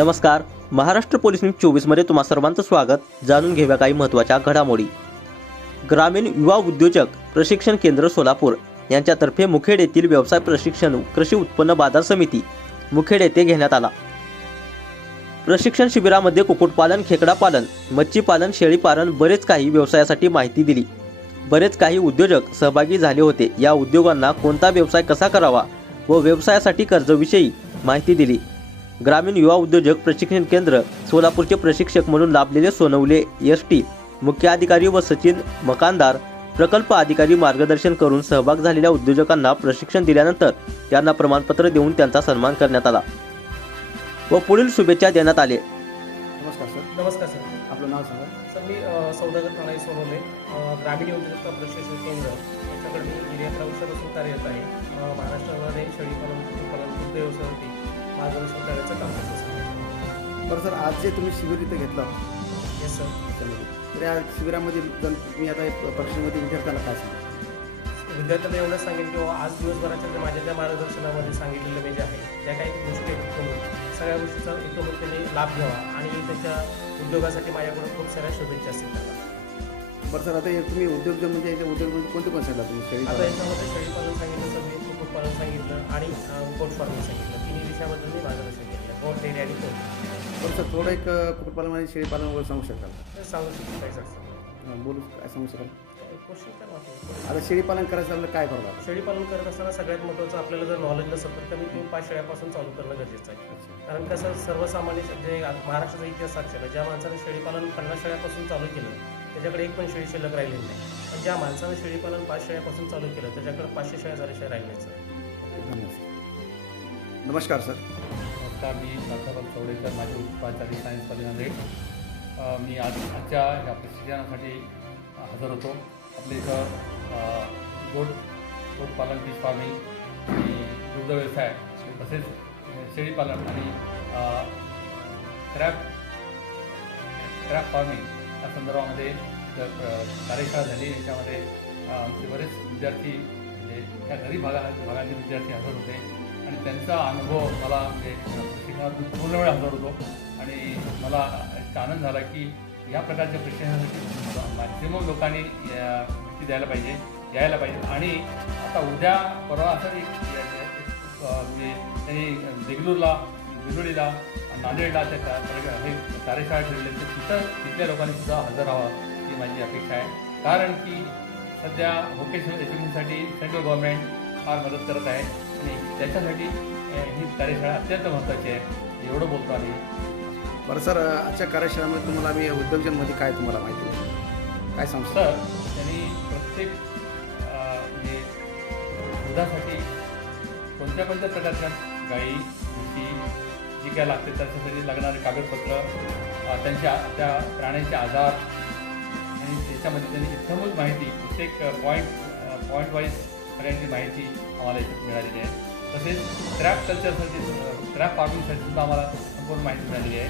नमस्कार. Maharashtra police news चोवीसमध्ये तुम्हा सर्वांचं स्वागत. जाणून घेऊया काही महत्त्वाच्या घडामोडी. ग्रामीण युवा उद्योजक प्रशिक्षण केंद्र सोलापूर. यांच्यातर्फे मुखेड येथील व्यवसाय प्रशिक्षण कृषी उत्पन्न बाजार समिती मुखेड येथे घेण्यात आला. प्रशिक्षण शिबिरामध्ये कुक्कुटपालन खेकडापालन मच्छीपालन शेळीपालन बरेच काही व्यवसायासाठी माहिती दिली. बरेच काही उद्योजक सहभागी झाले होते. या उद्योगांना कोणता व्यवसाय कसा करावा व व्यवसायासाठी कर्जविषयी माहिती दिली. ग्रामीण युवा उद्योजक प्रशिक्षण केंद्र सोलापूरचे प्रशिक्षक म्हणून लाभलेले सोनवले एस टी मुख्य अधिकारी व सचिन मकानदार प्रकल्प अधिकारी मार्गदर्शन करून सहभाग झालेल्या उद्योजकांना प्रशिक्षण दिल्यानंतर त्यांना प्रमाणपत्र देऊन त्यांचा सन्मान करण्यात आला व पुढील शुभेच्छा देण्यात आले. नमस्कार सर. नमस्कार सर. आपलं नाव सांगा. सर मी सौदागर प्रणाली सोनवले ग्रामीण योजनेचा प्रशिक्षण केंद्र. याच्याकडे मी गेली अकरा वर्षापासून कार्यरत आहे. महाराष्ट्रामध्ये कुक्कुटपालन दुग्ध व्यवसायावरती मार्गदर्शन करायचं काम करतो बरं सर आज जे तुम्ही शिबिर इथं घेतलं. येस सर तर या शिबिरामध्ये जर तुम्ही आता परीक्षेमध्ये विद्यार्थ्यांना काय सांगा? विद्यार्थ्यांना एवढंच सांगेन की आज दिवसभराच्या माझ्या ज्या मार्गदर्शनामध्ये सांगितलेलं मी जे आहे त्या काही गोष्टी एकत्रित सगळ्या गोष्टीचा त्यांनी लाभ घ्यावा आणि त्याच्या उद्योगासाठी माझ्याकडून खूप साऱ्या शुभेच्छा असतील. बरं सर आता हे तुम्ही उद्योग म्हणजे उद्योग म्हणजे कोणते कोण सांगितलं तुम्ही शेळी आता? याच्यामध्ये शेळीपालन सांगितलं सर मी कुक्कुटपालन सांगितलं आणि गोट फार्मिंग सांगितलं. विषयाबद्दल मी मार्गदर्शन केलं. गोट डेअरी आणि सर थोडं एक कुक्कुटपालन आणि शेळीपालन वगैरे सांगू शकाल? तर सांगू शकतो काय सर हां, बोलू काय सांगू शकाल? क्वेश्चन काय वाटतं? आता शेळीपालन करायचं आपल्याला काय करावं लागतं शेळीपालन करत असताना सगळ्यात महत्त्वाचं आपल्याला जर नॉलेज नसेल तर कमीत कमी पाच शेळ्यापासून चालू करणं गरजेचं आहे. कारण कसं सर्वसामान्य जे महाराष्ट्राचा इतिहास साक्षर आहे ज्या माणसाने शेळीपालन पन्नास शेळ्यापासून चालू केलं त्याच्याकडे एक पण शेळी शिल्लक राहिलेली नाही. पण ज्या माणसानं शेळीपालन पाच शेळ्यापासून चालू केलं त्याच्याकडे पाचशे शेळ्या झाल्याशिवाय राहिले नाही सर. धन्यवाद. नमस्कार सर. नमस्कार मी प्राध्यापक चौडेकर माझे उपाचारी सायन्स कॉलेजमध्ये मी आज आजच्या ह्या प्रशिक्षणासाठी हजर होतो. आपल्या इथं गोट गोटपालन फिश फार्मिंग आणि दुग्ध व्यवसाय तसेच शेळीपालन आणि क्रॅप क्रॅप फार्मिंग या संदर्भामध्ये ज- कार्यशाळा झाली याच्यामध्ये आमचे बरेच विद्यार्थी म्हणजे या गरीब भागा भागातील विद्यार्थी हजर होते. आणि त्यांचा अनुभव मला म्हणजे प्रशिक्षणातून पूर्ण वेळ हजर होतो. आणि मला एक आनंद झाला की या प्रकारच्या प्रशिक्षणासाठी मॅक्झिमम लोकांनी भेटी द्यायला पाहिजे यायला पाहिजे. आणि आता उद्या परवा असं एक म्हणजे त्यांनी देगलूरला बिलोडीला नांदेडला त्या हे कार्यशाळा ठेवले तर तिथं तिथल्या लोकांनी सुद्धा हजर राहावं ही माझी अपेक्षा आहे. कारण की सध्या व्होकेशनल एज्युकेशनसाठी सेंट्रल गव्हर्नमेंट फार मदत करत आहे. आणि त्याच्यासाठी ही कार्यशाळा अत्यंत महत्त्वाची आहे. एवढं बोलतो आणि बरं सर आजच्या कार्यशाळेमध्ये तुम्हाला आम्ही उद्योजकांमध्ये काय तुम्हाला माहिती दिली काय सांगू? सर त्यांनी प्रत्येक म्हणजे दुधासाठी कोणत्या कोणत्या प्रकारच्या गाई म्हशी जी काय लागते त्याच्यासाठी लागणारे कागदपत्र त्यांच्या त्या प्राण्यांचे आजार आणि त्याच्यामध्ये त्यांनी इत्थमूत माहिती प्रत्येक पॉईंट पॉईंट वाईज सगळ्यांची माहिती आम्हाला इथे मिळालेली आहे. तसेच क्रॅप कल्चरसाठी क्रॅप फार्मिंगसाठी सुद्धा आम्हाला संपूर्ण माहिती मिळालेली आहे.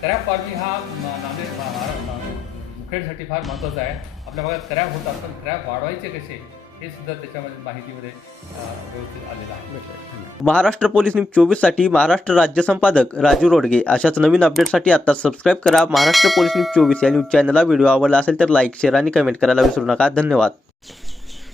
क्रॅप फार्मिंग हा नांदेड मुखेडसाठी फार महत्त्वाचा आहे. आपल्या भागात क्रॅप होतात पण क्रॅप वाढवायचे कसे हे सुद्धा त्याच्यामध्ये माहितीमध्ये व्यवस्थित आलेलं आहे. महाराष्ट्र पोलीस न्यूज चोवीससाठी महाराष्ट्र राज्य संपादक राजू रोडगे. अशाच नवीन अपडेटसाठी आता सबस्क्राईब करा. महाराष्ट्र पोलीस न्यूज चोवीस या न्यूज चॅनलला व्हिडिओ आवडला असेल तर लाईक शेअर आणि कमेंट करायला विसरू नका. धन्यवाद.